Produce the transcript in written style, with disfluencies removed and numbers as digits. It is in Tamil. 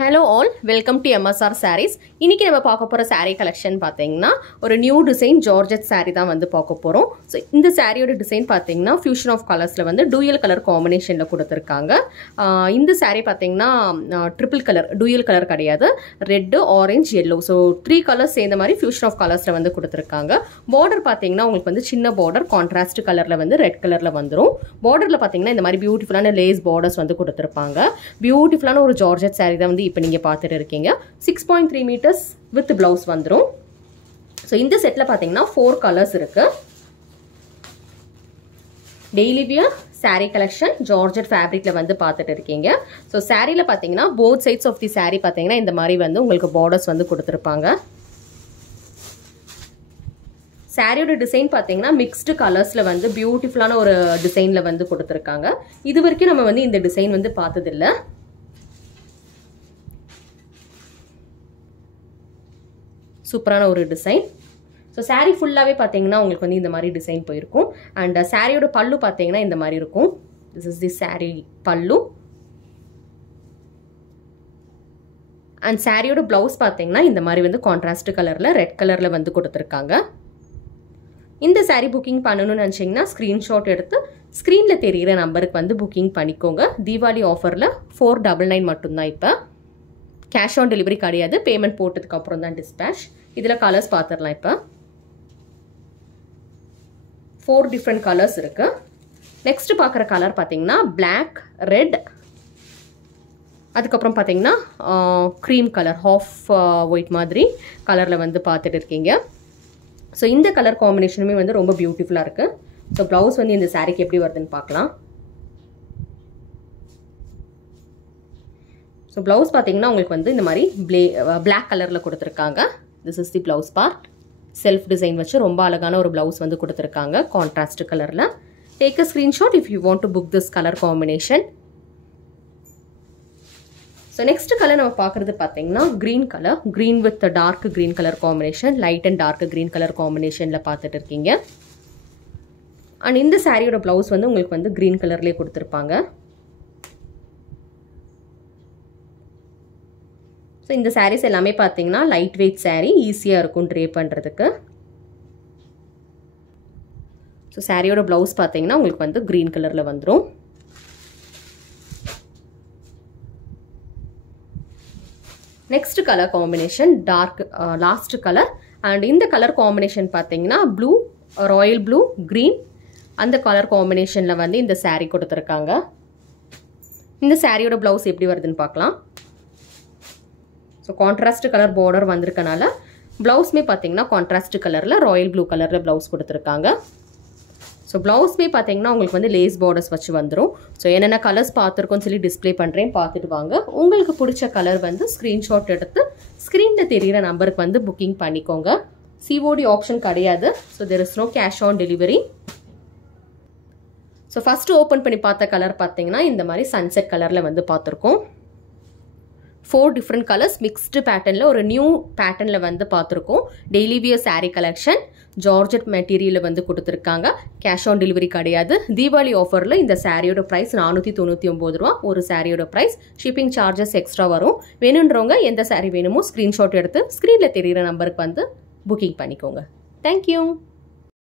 Hello all, welcome to MSR Sarees. இன்னைக்கு நம்ம பார்க்க போற saree collection பாத்தீங்கன்னா ஒரு நியூ டிசைன் ஜார்ஜெட் saree தான் வந்து பார்க்க போறோம். சோ இந்த சாரியோட டிசைன் பாத்தீங்கன்னா fusion of colorsல வந்து dual color combinationல கொடுத்திருக்காங்க. இந்த saree பாத்தீங்கன்னா triple color, dual color கிடையாது. Red, orange, yellow. So 3 colors சேர்ந்த மாதிரி fusion of colorsல வந்து கொடுத்திருக்காங்க. Border பாத்தீங்கன்னா உங்களுக்கு வந்து சின்ன border contrast colorல வந்து red colorல வந்துரும். Borderல பாத்தீங்கன்னா இந்த மாதிரி பியூட்டிஃபுல்லான lace borders வந்து கொடுத்திருப்பாங்க. பியூட்டிஃபுல்லான ஒரு ஜார்ஜெட் saree தான் வந்து இப்போ நீங்க பார்த்துட்டு இருக்கீங்க. 6.3 meters with blouse வந்துரும். சோ இந்த செட்ல பாத்தீங்கன்னா 4 colors இருக்கு. Daily wear saree collection Georgette fabricல வந்து பார்த்துட்டு இருக்கீங்க. சோ சாரீல பாத்தீங்கன்னா both sides of the saree பாத்தீங்கன்னா இந்த மாதிரி வந்து உங்களுக்கு borders வந்து கொடுத்திருப்பாங்க. சாரியோட டிசைன் பாத்தீங்கன்னா மிக்ஸ்டு கலர்ஸ்ல வந்து பியூட்டிஃபுல்லான ஒரு டிசைன்ல வந்து கொடுத்திருக்காங்க. இதுவரைக்கும் நம்ம வந்து இந்த டிசைன் வந்து பார்த்தது இல்ல. சூப்பரான ஒரு டிசைன். ஸோ சாரீ ஃபுல்லாகவே பார்த்தீங்கன்னா உங்களுக்கு வந்து இந்த மாதிரி டிசைன் போயிருக்கும். அண்ட் சாரியோட பல்லு பார்த்தீங்கன்னா இந்த மாதிரி இருக்கும். திஸ் இஸ் தி சாரீ பல்லு. அண்ட் சாரியோட பிளவுஸ் பார்த்தீங்கன்னா இந்த மாதிரி வந்து கான்ட்ராஸ்ட் கலரில் ரெட் கலரில் வந்து கொடுத்துருக்காங்க. இந்த சாரீ புக்கிங் பண்ணணும்னு நினச்சிங்கன்னா ஸ்க்ரீன்ஷாட் எடுத்து ஸ்க்ரீனில் தெரிகிற நம்பருக்கு வந்து புக்கிங் பண்ணிக்கோங்க. தீபாவளி ஆஃபரில் 499 மட்டும்தான். இப்போ கேஷ் ஆன் டெலிவரி கிடையாது. பேமெண்ட் போட்டதுக்கு அப்புறம் தான் டிஸ்பேச். இதில் கலர்ஸ் பார்த்துடலாம். இப்போ 4 டிஃப்ரெண்ட் கலர்ஸ் இருக்கு. நெக்ஸ்ட் பார்க்குற கலர் பார்த்தீங்கன்னா பிளாக், ரெட், அதுக்கப்புறம் பார்த்தீங்கன்னா க்ரீம் கலர், ஹாஃப் ஒயிட் மாதிரி கலரில் வந்து பார்த்துட்டு இருக்கீங்க. ஸோ இந்த கலர் காம்பினேஷனுமே வந்து ரொம்ப பியூட்டிஃபுல்லாக இருக்கு. ஸோ ப்ளவுஸ் வந்து இந்த சாரீக்கு எப்படி வருதுன்னு பார்க்கலாம். ஸோ ப்ளவுஸ் பார்த்தீங்கன்னா உங்களுக்கு வந்து இந்த மாதிரி பிளாக் கலரில் கொடுத்துருக்காங்க. This is the blouse part. Self design வச்சு ரொம்ப அழகான ஒரு ப்ளவுஸ் வந்து கொடுத்துருக்காங்க கான்ட்ராஸ்ட் கலரில். Take a screenshot if you want to book this colour combination. So next colour நம்ம பார்க்குறது பார்த்தீங்கன்னா green colour. Green with dark green colour combination, light and dark green colour காம்பினேஷனில் பார்த்துட்டு இருக்கீங்க. அண்ட் இந்த சாரியோட ப்ளவுஸ் வந்து உங்களுக்கு வந்து க்ரீன் கலர்லேயே கொடுத்துருப்பாங்க. ஸோ இந்த சாரீஸ் எல்லாமே பார்த்தீங்கன்னா லைட் வெயிட் சாரீ, ஈஸியாக இருக்கும் ட்ரே பண்ணுறதுக்கு. ஸோ சாரியோட ப்ளவுஸ் பார்த்தீங்கன்னா உங்களுக்கு வந்து க்ரீன் கலரில் வந்துடும். Next colour combination dark last colour. And இந்த கலர் காம்பினேஷன் பார்த்தீங்கன்னா ப்ளூ, ராயல் ப்ளூ, க்ரீன், அந்த கலர் காம்பினேஷனில் வந்து இந்த சாரீ கொடுத்துருக்காங்க. இந்த சாரியோட ப்ளவுஸ் எப்படி வருதுன்னு பார்க்கலாம். ஸோ கான்ட்ராஸ்ட் கலர் பார்டர் வந்திருக்கனால ப்ளவுஸ்மே பார்த்தீங்கன்னா கான்ட்ராஸ்ட் கலரில் ராயல் ப்ளூ கலரில் ப்ளவுஸ் கொடுத்துருக்காங்க. ஸோ ப்ளவுஸ்மே பார்த்தீங்கன்னா உங்களுக்கு வந்து லேஸ் பார்டர்ஸ் வச்சு வந்துடும். ஸோ என்னென்ன கலர்ஸ் பார்த்துருக்கோன்னு சொல்லி டிஸ்பிளே பண்ணுறேன், பார்த்துட்டு வாங்க. உங்களுக்கு பிடிச்ச கலர் வந்து ஸ்க்ரீன்ஷாட் எடுத்து ஸ்க்ரீனில் தெரிகிற நம்பருக்கு வந்து புக்கிங் பண்ணிக்கோங்க. சிஓடி ஆப்ஷன் கிடையாது. So there is no cash on delivery. So first open பண்ணி பார்த்த கலர் பார்த்தீங்கன்னா இந்த மாதிரி சன்செட் கலரில் வந்து பார்த்துருக்கோம். 4 டிஃப்ரெண்ட் கலர்ஸ் மிக்ஸ்டு பேட்டர்னில் ஒரு நியூ பேட்டர்னில் வந்து பார்த்துருக்கோம். Daily wear sari collection georgette மெட்டீரியலில் வந்து கொடுத்துருக்காங்க. கேஷ் ஆன் டெலிவரி கிடையாது. தீபாவளி ஆஃபரில் இந்த சாரியோட ப்ரைஸ் 499 ரூபா. ஒரு சாரியோட ப்ரைஸ், ஷிப்பிங் சார்ஜஸ் எக்ஸ்ட்ரா வரும். வேணுன்றவங்க எந்த சாரீ வேணுமோ ஸ்க்ரீன்ஷாட் எடுத்து ஸ்க்ரீனில் தெரிகிற நம்பருக்கு வந்து புக்கிங் பண்ணிக்கோங்க. தேங்க்யூ.